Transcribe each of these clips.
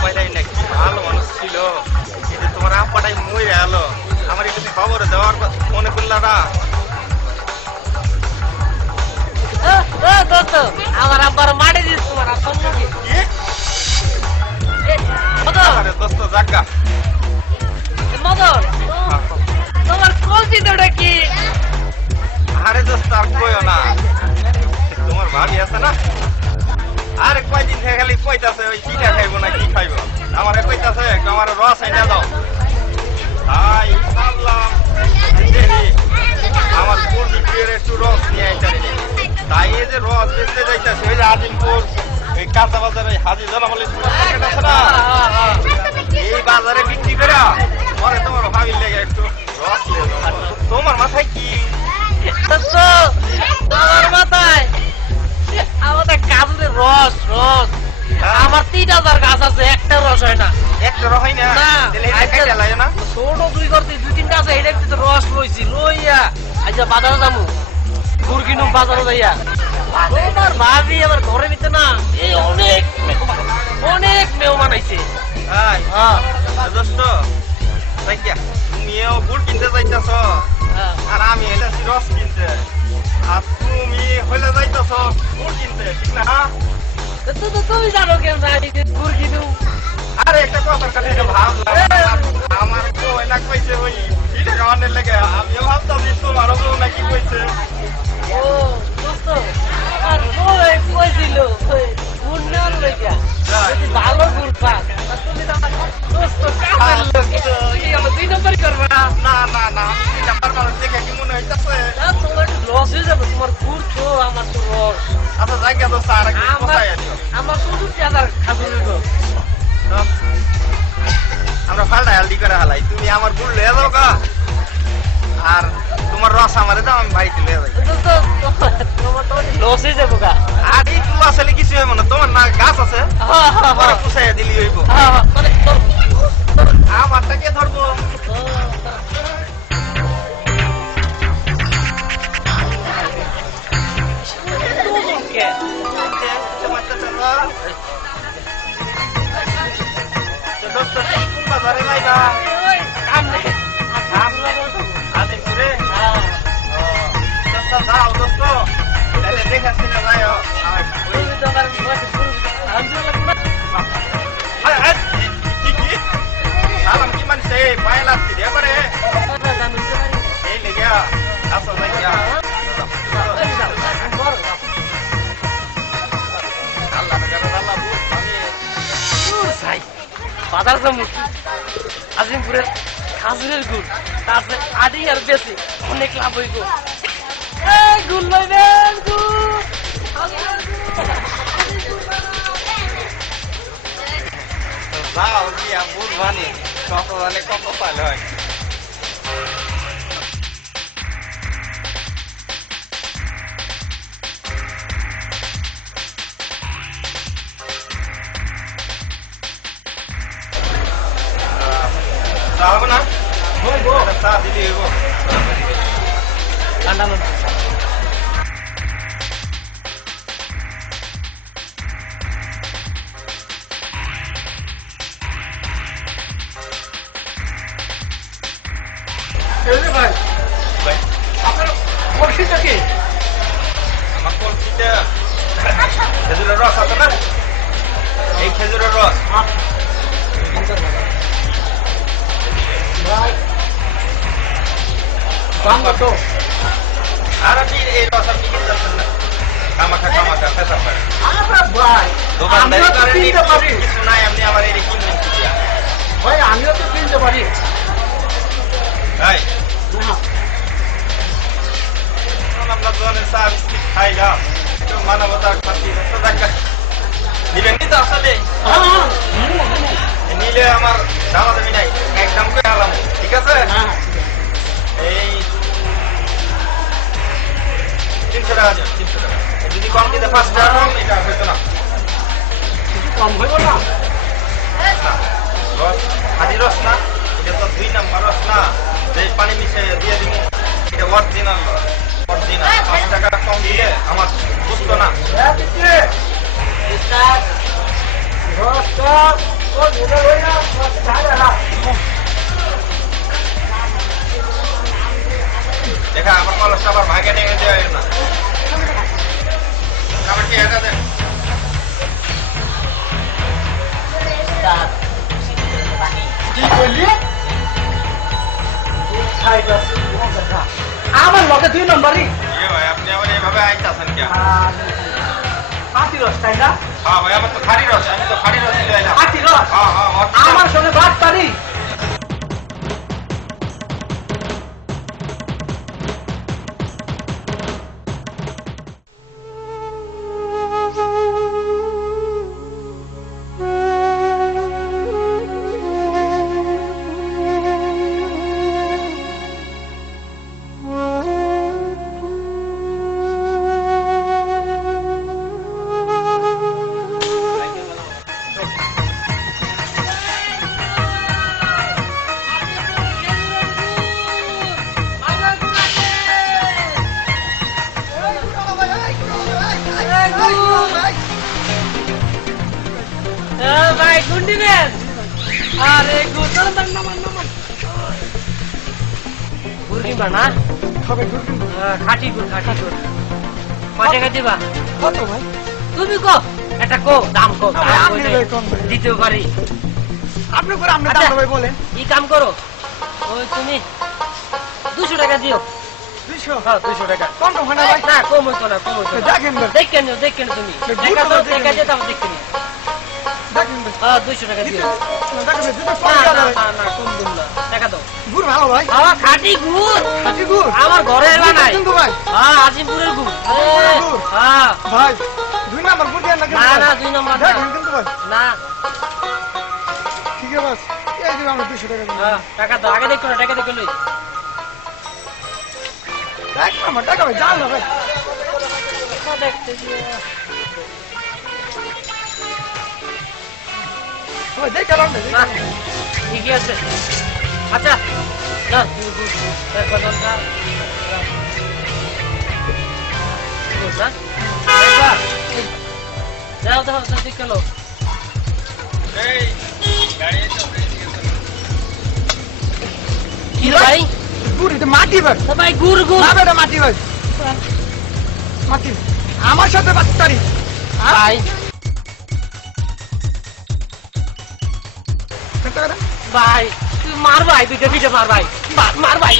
পয়লাই নাকি ভালো মানুষ ছিল, কিন্তু তোমার আব্বাটাই মরে গেল। আমার একটু খবর দেওয়ার মনে করল না? আমার আব্বার মাটি দিস তোমার আব্বার নাকি দোস্ত জাগা মদন তোমার কলসিটা কি? আরে দোস্ত আর কইও না, তোমার ভাবি আছে না, আরে কয়দিন থেকে খালি কইতাছে ওই পিঠা খাইবো না কি খাইবো, আমারে কইতাছে আমার রস এনে দাও। তাই ভাবলাম আমার মুরগি পেয়ে একটু রস নিয়ে আইতারি। তাই এই যে রস বেচতে যাইতাছে ওই যে আজিমপুর ওই কাঁচা বাজারে হাজি জলামলি মার্কেট আছে না, এই বাজারে বিক্রি করে পরে তোমার ভাবির লেগে একটু রস নিয়ে যাও। তোমার মাথায় কি? আমার মাথায় আমাদের কাজের রস রস আমার 3000 গাছ আছে, একটা রস হয় না। একটা রস হয় না? ছোট দুই করতে 2-3টা আছে, এটা একটু রস লইছি লইয়া আচ্ছা বাজারে যাবো, গুড় কিনুম বাজারে যাইয়া। তোমার ভাবি আমার ঘরের ভিতরে না এই অনেক অনেক মেহমান আইছে। দোস্ত তুমিও গুড় কিনতে যাইতেছ আর আমি এলাছি রস কিনতে, আর তুমি হইলে যাইতেছ গুড় কিনতে, ঠিক না? তুমি জানো কেন গুড় কিনু? আরে একটা কথার কথা ভাবলাম, আমার কইনা কইছে ওই পিঠা খাওয়ানোর লেগে, আমিও ভাবতাম তোমারও বউ নাকি কইছে। ও দোস্ত আর বউ কইছিল গুড় নেওয়ার লেগে ভালো গুড় পাস, তুমি তো আমার দোস্ত কামাল লোক, এই আমার 2 নম্বরই করবা। না না না, 2 নাম্বার মানুষ দেখে কি মনে হইতাছে? তোমার লস হয়ে যাবে, তোমার গুড় তো আমার তো রস। আচ্ছা জায়গা দোস্ত আর কি কোথায় আছো? আমার 50,000 খাজুর হইব। আমরা ফালটা হালদি করে হালাই, তুমি আমার গুড় লয়ে যাও গা, আর তোমার রস আমারে দাও, আমি বাড়িতে লয়ে যাই। তোমার তো লস হয়ে যাবো গা। আর এই তুলো আসলে কিছু হইব না, তোমার না গাছ আছে পরে পুষাইয়া দিলি হইব। আমারটাকে ধরবো। কোন বাজারে যাইবা? আজিমপুরে? যাও দোস্ত, তাহলে দেখা শুনে যাও। সালাম কি মানছে পায়ে লাগছি দিয়ে করে এই লেগে আসো যাইয়া বাজার জমি আজিমপুরের খাজুরের গুড়, তারপরে আদি আর বেশি অনেক লাভ হইব। গুড় লইবেন যাও গিয়া বুঝবানি কত জানে কত পাল হয়। হবে না চা দিলি হইব ঠান্ডা ভাই ভাই আপনার কলসিটা কি? আমার কলসিটা খেজুরের রস আছে না, এই খেজুরের রস দাম কত? আর আপনি এই রস আপনি কিনতে পারছেন না, কামাখা পেশাব করে ভাই দোকানদারি করেন, কিছু নাই, আপনি আমার এই কিনবেন ভাই আমিও তো কিনতে পারি। ভাই আমরা দোকানের চা বিস্কিট খাই গা, একটু মানবতার খাতি নিবেন নি তো আসলে নিলে আমার দামা দামি নাই, একদম করে আলাম, ঠিক আছে? এই 300 টাকা দিন, 300 টাকা যদি কম দিতে 5 টাকা কম, এটা হইতো না, কিছু কম হইব না? রস হাজি রস না, এটা তো 2 নাম্বার রস না, যে পানি মিশে দিয়ে দিব, এটা অরিজিনাল রস, অরিজিনাল। 5 টাকা কম দিলে আমার বুঝতো না। দেখা আমার কলসটা আবার ভাগে নিয়ে দেওয়া না আমার কি এটা দেন কি করলি আমার লগে 2 নম্বরই ভাই আপনি আবার এইভাবে আইতাছেন কে পাতি রস তাই না হ্যাঁ ভাই আমার তো খাড়ি রস আমি তো খাড়ি রস নিয়ে আইলাম পাতি রস হ্যাঁ হ্যাঁ আমার সঙ্গে ভাত পারি ভাই গুন্ডি নেন আরে গুন্ডা গুড় কিনবা না হবে দুর্দিন খাটি গুড় কয় টাকা দিবা কত ভাই তুমি কো এটা কো দাম কো না, ভাই, আপনি ভাই কম করে। দিতেও পারি আপনি করে আপনি আচ্ছা। দাম ভাই বলেন কি কাম করো ওই তুমি 200 টাকা দিও 200 হ্যাঁ 200 টাকা কম তো হয় না ভাই না কম হইতো না দেখেন ভাই দেখেন তুমি তো টাকা গুড় দাও তো টাকা দেখেন। দিয়ে দাও দেখেন দেখেন ভাই হ্যাঁ 200 টাকা দিও দেখেন ভাই দুটো কম না দেওয়া না যাবে। না কম দিন না টাকা দাও গুড় ভালো ভাই আমার খাঁটি গুড় খাঁটি গুড় আমার ঘরে বানাই কিন্তু ভাই হ্যাঁ আজিমপুরের গুড় আজিমপুরের গুড়? হ্যাঁ ভাই 2 নাম্বার গুড় দেন না কিন্তু না ভাই। না 2 নম্বর না দেখেন কিন্তু ভাই না ঠিক আছে বাস এই দিন আমরা 200 টাকা দিলাম হ্যাঁ টাকা দাও আগে দেখো না টাকা দেখো লই দেখ আমার টাকা ভাই জান না ভাই দেখতে দিয়ে ভাই দেখ গেলাম না না ঠিকই আছে আচ্ছা না তুমি গুড় এক বদলটা গুড় না একবার যাও দাও ঠিক করো এই গাড়ি তো কি রে ভাই গুড় এটা মাটি ভাই তো ভাই গুড় না বেটা মাটি ভাই মাটি আমার সাথে বাচ্চারি ভাই ভাই তুই মার ভাই দুইটা মার ভাই মার ভাই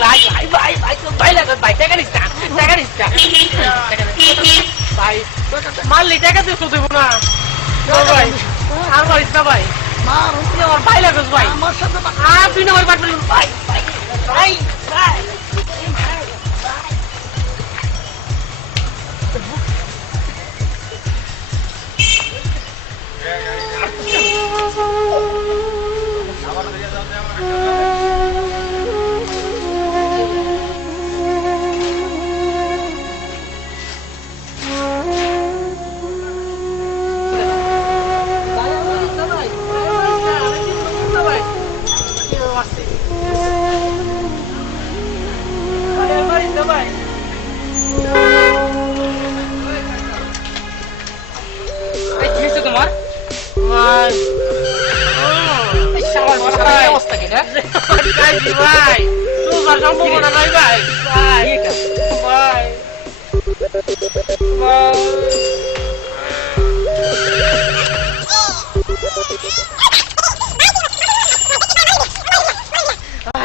তো ভাই লাগত ভাই টাকা নিস না ভাই মারলি টাকা দিয়ে শুধু না ভাই আর মারিস না ভাই মার তুই আমার ভাই লাগত ভাই আমার সাথে আর তুই না ভাই ভাই ভাই ভাই আমার দিয়ে যাও আমার তোমার অবস্থা কি ভাই তোমার সম্ভাবনা নাই ভাই ভাই ভাই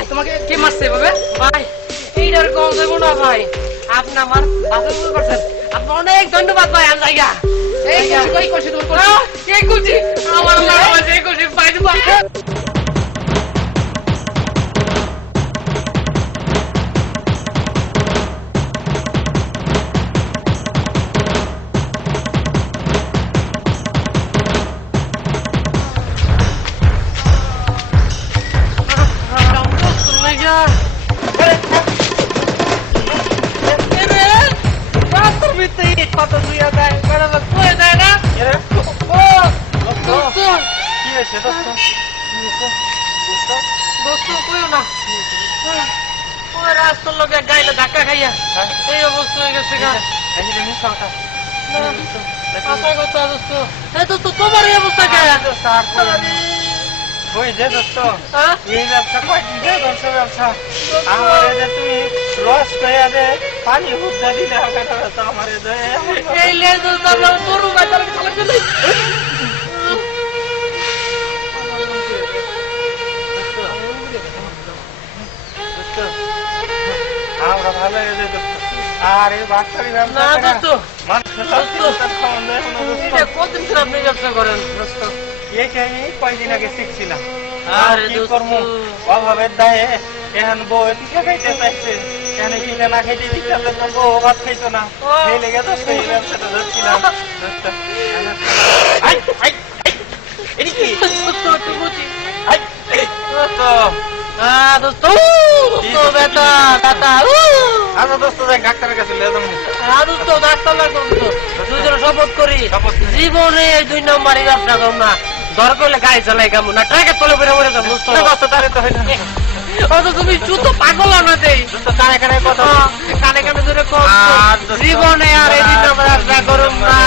তোমাকে কে মারছে ভাবে ভাই এইটার কম দেবো না ভাই আপনি আমার বাসা করছেন আপনার অনেক ধন্যবাদ ভাই আমি জায়গা এই করছি তোমার এই করছি আমার এই করছি বাইরে কত দুইয়া যায় বেড়া কয়ে যায় না ও দোস্ত কি হয়েছে দোস্ত দোস্ত কইও না ওই রাস্তার লোকে গাইলে ধাক্কা খাইয়া এই অবস্থা হয়ে গেছে গা আশা কথা দোস্ত এই দোস্ত তোমার এই অবস্থা কে ওই যে দোস্ত হ্যাঁ? এই ব্যবসা কয়দিন যে ব্যবসা ব্যবসা আমার এই যে তুমি রস পেয়ে যে পানি হুদ্দা দিলে হবে না তো আমার এই যে এই লে দোস্ত আমরা গরু বাজার চলে গেলি আমরা ভালো হয়ে যে দোস্ত আর এই বাচ্চারি ব্যবসা না করে দোস্ত মানুষের সব কিছু খাওয়ান যায় না দোস্ত এটা কতদিন ধরে আপনি ব্যবসা করেন দোস্ত এই কয়দিন আগে শিখছিলাম আর আরে কি দোস্ত। করবো অভাবের দায়ে এখন বউ পিঠা খাইতে চাইছে এখানে পিঠা না খাইতে দিতে তো বউ ভাত খাইতো না ও। সেই লেগে তো সেই ব্যবসাটা ধরছিলাম দোস্ত আই আই এটি কি দোস্ত একটু বুঝি আই দোস্ত দোস্ত দোস্ত বেটা বেটা আচ্ছা দোস্ত যাই ডাক্তারের কাছে লিয়ে যাবো দোস্ত ডাক্তার লাগবে দুজনে শপথ করি শপথ করি। জীবনে এই 2 নম্বরই ব্যবসা করব না দরকার হলে গাড়ি চালাই কামু না ট্রাকের তলে পড়ে পড়ে যাবো দোস্ত দোস্ত তাহলে তো হইল ও তো তুমি জুতো পাগল না দেই দোস্ত কানে কানে কথা কানে কানে ধরে কম আর দোস্ত- জীবনে আর এই 2 নম্বর ব্যবসা করব না